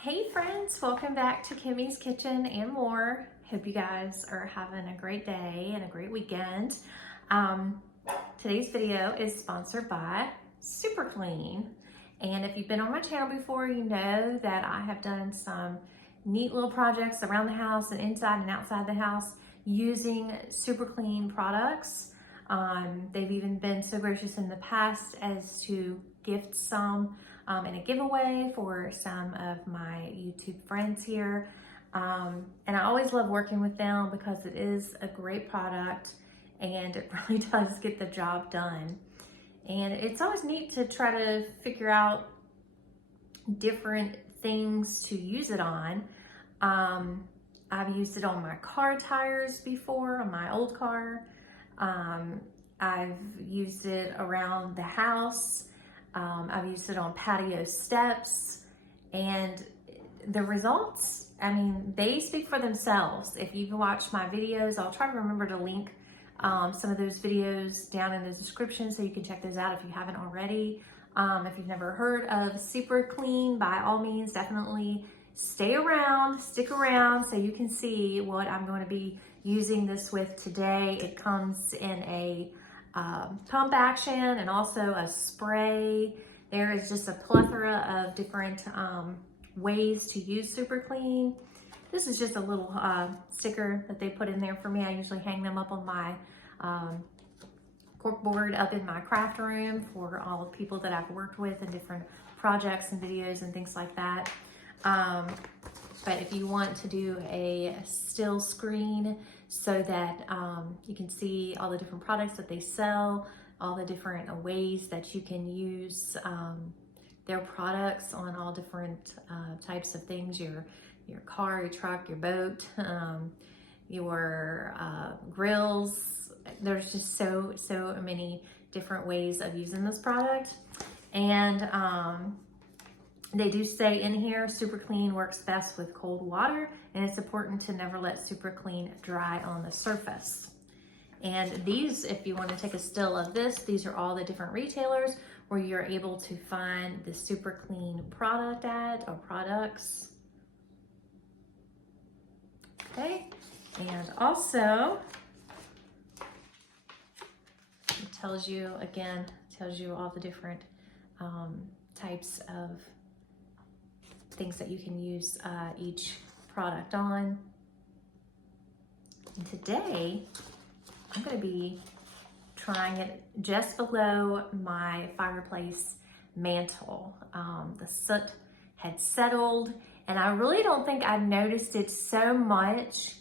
Hey friends, welcome back to Kimmy's Kitchen and more. Hope you guys are having a great day and a great weekend. Today's video is sponsored by Super Clean. And if you've been on my channel before, you know that I have done some neat little projects around the house and inside and outside the house using Super Clean products. They've even been so gracious in the past as to gift some in a giveaway for some of my YouTube friends here. And I always love working with them because it is a great product and it really does get the job done. And it's always neat to try to figure out different things to use it on. I've used it on my car tires before, on my old car. I've used it around the house. I've used it on patio steps, and the results, I mean, they speak for themselves. If you've watched my videos, I'll try to remember to link some of those videos down in the description so you can check those out if you haven't already. If you've never heard of Super Clean, by all means, definitely stick around so you can see what I'm going to be using this with today. It comes in a pump action and also a spray. There is just a plethora of different ways to use Super Clean. This is just a little sticker that they put in there for me. I usually hang them up on my corkboard up in my craft room for all the people that I've worked with in different projects and videos and things like that. But if you want to do a still screen so that you can see all the different products that they sell, all the different ways that you can use their products on all different types of things, your car, your truck, your boat, your grills. There's just so many different ways of using this product. And they do say in here, Super Clean works best with cold water, and it's important to never let Super Clean dry on the surface. And these, if you want to take a still of this, these are all the different retailers where you're able to find the Super Clean product at, or products. Okay, and also it tells you, again, tells you all the different types of things that you can use each product on. And today, I'm gonna be trying it just below my fireplace mantle. The soot had settled, and I really don't think I've noticed it so much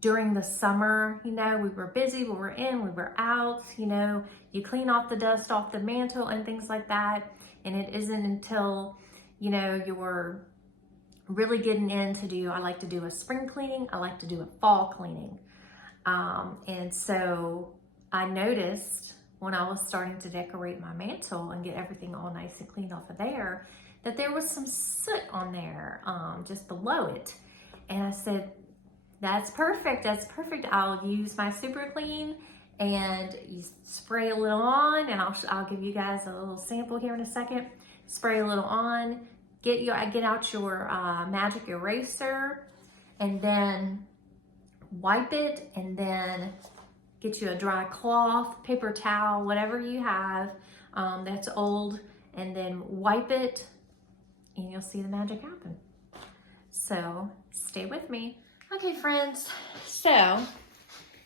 during the summer. You know, we were busy, we were in, we were out, you know, you clean off the dust off the mantle and things like that. And it isn't until, you know, you're really getting in to do, I like to do a spring cleaning, I like to do a fall cleaning. And so I noticed when I was starting to decorate my mantle and get everything all nice and clean off of there, that there was some soot on there, just below it. And I said, that's perfect, I'll use my Super Clean, and you spray a little on, and I'll give you guys a little sample here in a second. Spray a little on, get out your magic eraser, and then wipe it, and then get you a dry cloth, paper towel, whatever you have that's old, and then wipe it, and you'll see the magic happen. So stay with me. Okay, friends, so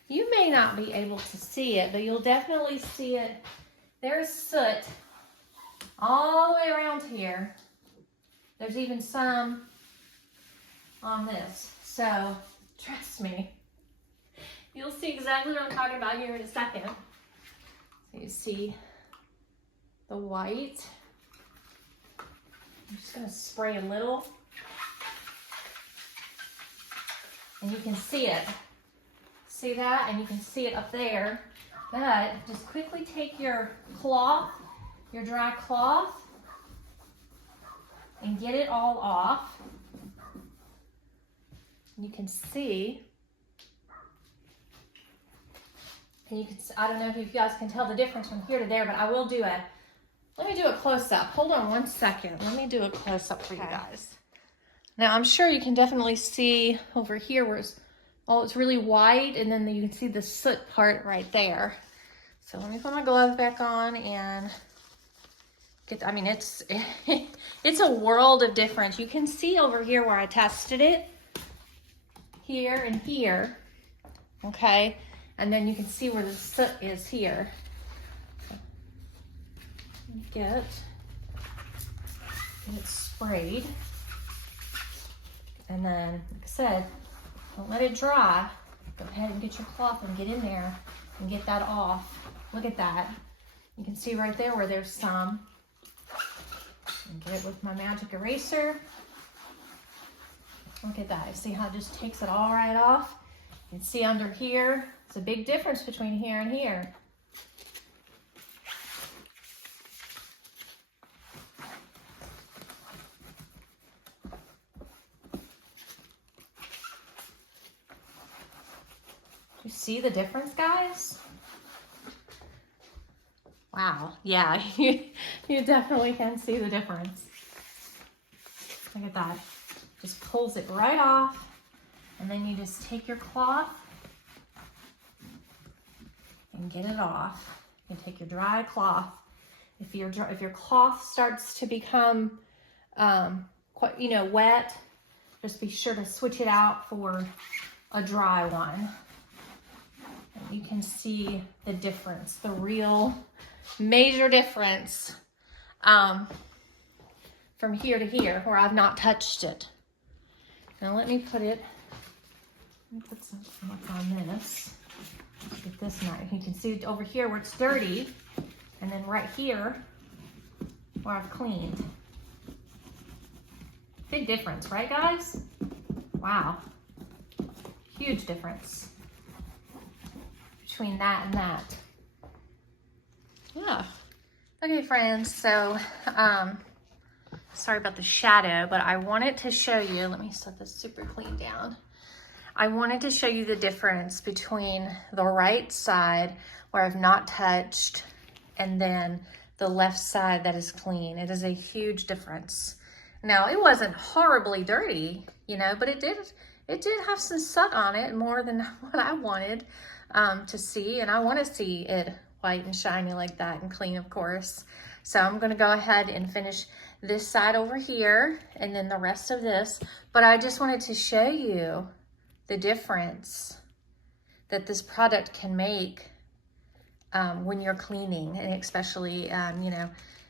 you may not be able to see it, but you'll definitely see it. There's soot all the way around here. There's even some on this. So trust me, you'll see exactly what I'm talking about here in a second. So you see the white. I'm just gonna spray a little. And you can see it. See that? And you can see it up there. But just quickly take your cloth, your dry cloth, and get it all off. You can see, and you can, I don't know if you guys can tell the difference from here to there, but I will do let me do a close-up. Hold on one second. Let me do a close-up for you guys. Now I'm sure you can definitely see over here where it's really white, and then you can see the soot part right there. So let me put my gloves back on and get, I mean, it's a world of difference. You can see over here where I tested it, here and here, okay? And then you can see where the soot is here. Get it sprayed. And then, like I said, don't let it dry. Go ahead and get your cloth and get in there and get that off. Look at that. You can see right there where there's some. And get it with my magic eraser. Look at that. See how it just takes it all right off? You can see under here, it's a big difference between here and here. You see the difference, guys? Wow, yeah, you definitely can see the difference. Look at that. Just pulls it right off, and then you just take your cloth and get it off. You take your dry cloth. If your cloth starts to become quite, wet, just be sure to switch it out for a dry one. And you can see the difference, the real major difference from here to here where I've not touched it. Now let me put some on this. Get this knife. You can see over here where it's dirty, and then right here where I've cleaned. Big difference, right guys? Wow. Huge difference between that and that. Yeah. Okay, friends, so sorry about the shadow, but I wanted to show you, let me set this super clean down. I wanted to show you the difference between the right side where I've not touched and then the left side that is clean. It is a huge difference. Now, it wasn't horribly dirty, but it did have some soot on it, more than what I wanted to see, and I want to see it white and shiny like that and clean, of course. So I'm going to go ahead and finish this side over here and then the rest of this, but I just wanted to show you the difference that this product can make when you're cleaning, and especially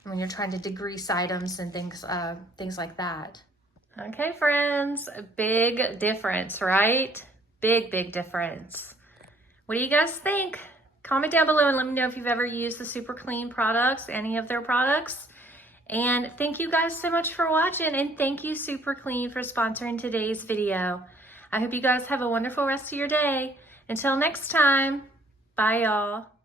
when you're trying to degrease items and things like that. Okay, friends, a big difference, right? Big difference. What do you guys think? Comment down below and let me know if you've ever used the Super Clean products, any of their products. And thank you guys so much for watching, and thank you Super Clean for sponsoring today's video. I hope you guys have a wonderful rest of your day. Until next time, bye y'all.